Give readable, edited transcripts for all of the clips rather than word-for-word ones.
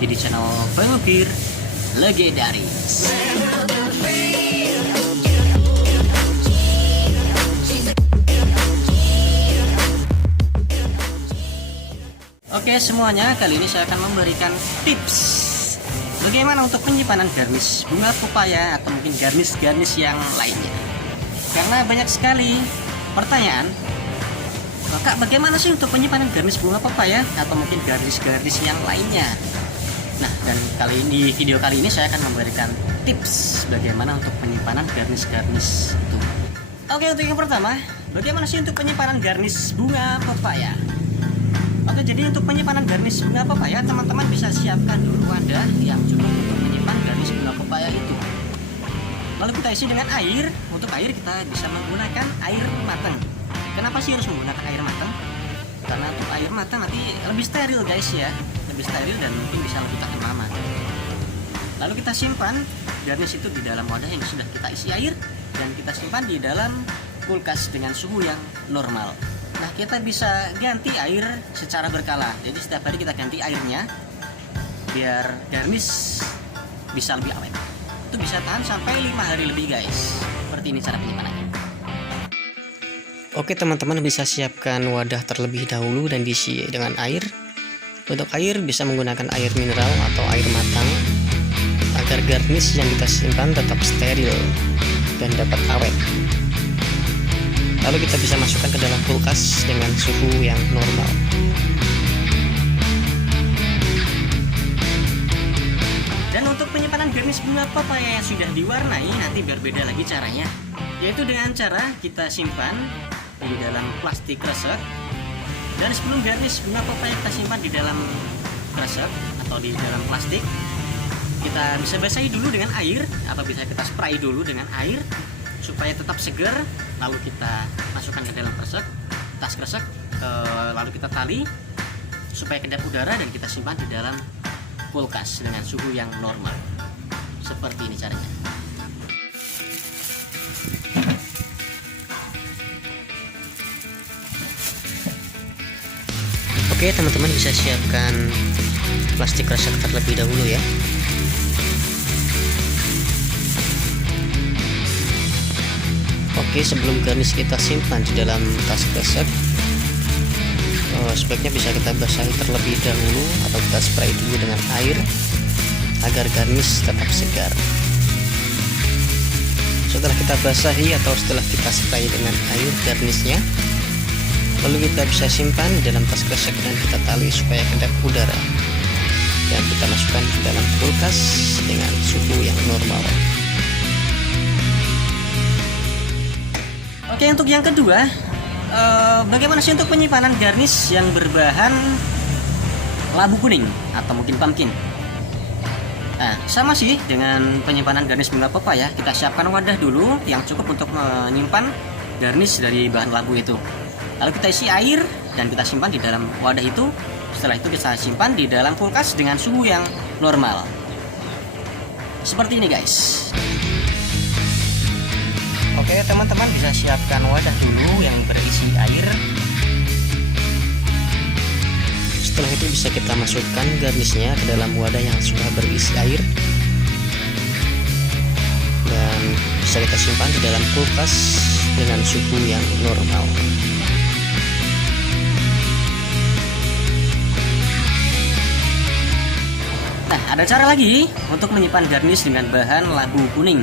lagi di channel Pengukir Legendaris. Oke semuanya, kali ini saya akan memberikan tips bagaimana untuk penyimpanan garnish bunga pepaya atau mungkin garnish yang lainnya. Karena banyak sekali pertanyaan, Kak, bagaimana sih untuk penyimpanan garnish bunga pepaya atau mungkin garnish yang lainnya? Nah, dan di video kali ini saya akan memberikan tips bagaimana untuk penyimpanan garnish itu. Oke, untuk yang pertama, bagaimana sih untuk penyimpanan garnish bunga pepaya? Oke, jadi untuk penyimpanan garnish bunga pepaya, teman-teman bisa siapkan dulu wadah yang cukup untuk menyimpan garnish bunga pepaya itu. Lalu kita isi dengan air. Untuk air kita bisa menggunakan air matang. Kenapa sih harus menggunakan air matang? Karena untuk air matang nanti lebih steril guys ya, lebih steril dan mungkin bisa lebih tahan lama. Lalu kita simpan garnish itu di dalam wadah yang sudah kita isi air dan kita simpan di dalam kulkas dengan suhu yang normal. Nah, kita bisa ganti air secara berkala. Jadi setiap hari kita ganti airnya biar garnish bisa lebih awet. Itu bisa tahan sampai 5 hari lebih guys. Seperti ini cara penyimpanannya. Oke teman-teman, bisa siapkan wadah terlebih dahulu dan diisi dengan air. Untuk air bisa menggunakan air mineral atau air matang agar garnish yang kita simpan tetap steril dan dapat awet. Lalu kita bisa masukkan ke dalam kulkas dengan suhu yang normal. Dan untuk penyimpanan garnish bunga pepaya yang sudah diwarnai nanti berbeda lagi caranya, yaitu dengan cara kita simpan di dalam plastik kresek. Dan sebelum garnish bunga pepaya kita simpan di dalam kresek atau di dalam plastik, kita bisa basahi dulu dengan air atau bisa kita spray dulu dengan air supaya tetap segar. Lalu kita masukkan ke dalam kresek, tas kresek, lalu kita tali supaya kedap udara dan kita simpan di dalam kulkas dengan suhu yang normal. Seperti ini caranya. Oke teman-teman, bisa siapkan plastik kresek terlebih dahulu ya. Oke, sebelum garnish kita simpan di dalam tas kresek, sebaiknya bisa kita basahi terlebih dahulu atau kita spray dulu dengan air agar garnish tetap segar. Setelah kita basahi atau setelah kita spray dengan air garnishnya, lalu kita bisa simpan di dalam tas kresek dan kita tali supaya kedap udara, dan kita masukkan ke dalam kulkas dengan suhu yang normal. Oke, untuk yang kedua, bagaimana sih untuk penyimpanan garnish yang berbahan labu kuning atau mungkin pumpkin? Nah, sama sih dengan penyimpanan garnish bunga pepaya, kita siapkan wadah dulu yang cukup untuk menyimpan garnish dari bahan labu itu. Lalu kita isi air dan kita simpan di dalam wadah itu. Setelah itu kita simpan di dalam kulkas dengan suhu yang normal. Seperti ini guys. Oke teman-teman, bisa siapkan wadah dulu yang berisi air. Setelah itu bisa kita masukkan garnishnya ke dalam wadah yang sudah berisi air dan bisa kita simpan di dalam kulkas dengan suhu yang normal. Nah, ada cara lagi untuk menyimpan garnish dengan bahan labu kuning,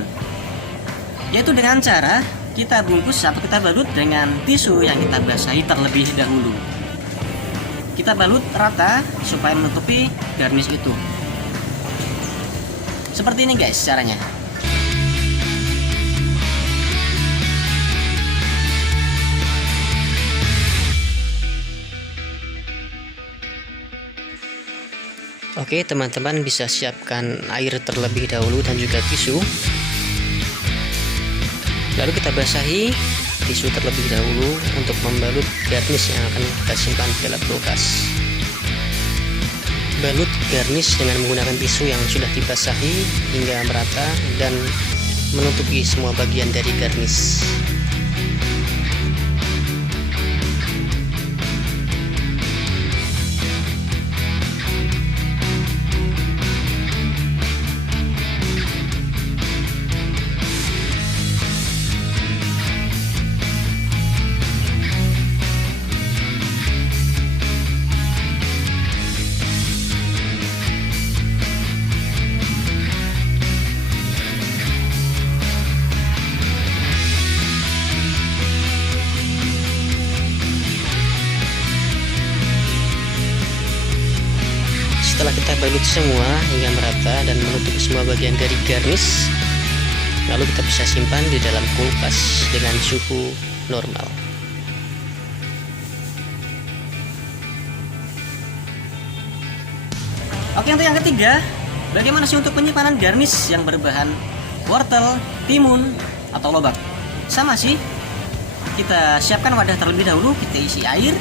yaitu dengan cara kita bungkus atau kita balut dengan tisu yang kita basahi terlebih dahulu. Kita balut rata supaya menutupi garnish itu. Seperti ini guys caranya. Oke teman-teman, bisa siapkan air terlebih dahulu dan juga tisu. Lalu kita basahi tisu terlebih dahulu untuk membalut garnish yang akan kita simpan di dalam kulkas. Balut garnish dengan menggunakan tisu yang sudah dibasahi hingga merata dan menutupi semua bagian dari garnish. balut semua hingga merata dan menutupi semua bagian dari garnish. Lalu kita bisa simpan di dalam kulkas dengan suhu normal. Oke, untuk yang ketiga, bagaimana sih untuk penyimpanan garnish yang berbahan wortel, timun, atau lobak? Sama sih, kita siapkan wadah terlebih dahulu, kita isi air,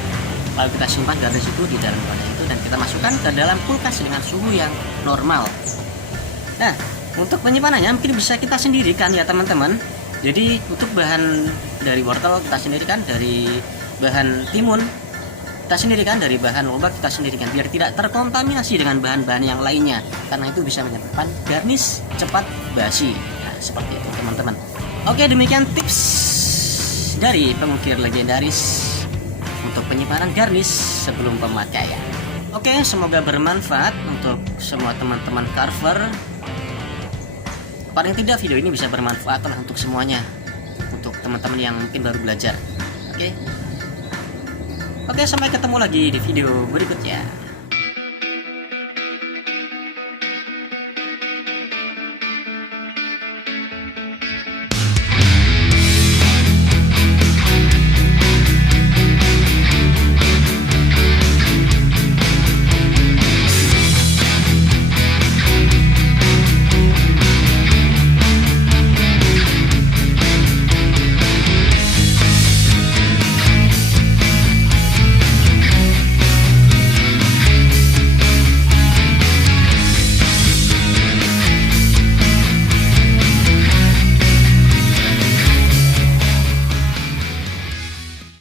lalu kita simpan garnish itu di dalam wadah itu dan kita masukkan ke dalam kulkas dengan suhu yang normal. Nah, untuk penyimpanannya mungkin bisa kita sendirikan ya teman-teman. Jadi untuk bahan dari wortel kita sendirikan, dari bahan timun kita sendirikan, dari bahan lobak kita sendirikan, biar tidak terkontaminasi dengan bahan-bahan yang lainnya, karena itu bisa menyebabkan garnish cepat basi. Nah, seperti itu teman-teman. Oke, demikian tips dari pengukir legendaris untuk penyimpanan garnish sebelum pemakaian. Oke, semoga bermanfaat untuk semua teman-teman carver. Paling tidak video ini bisa bermanfaat lah untuk semuanya, untuk teman-teman yang mungkin baru belajar. Oke, sampai ketemu lagi di video berikutnya.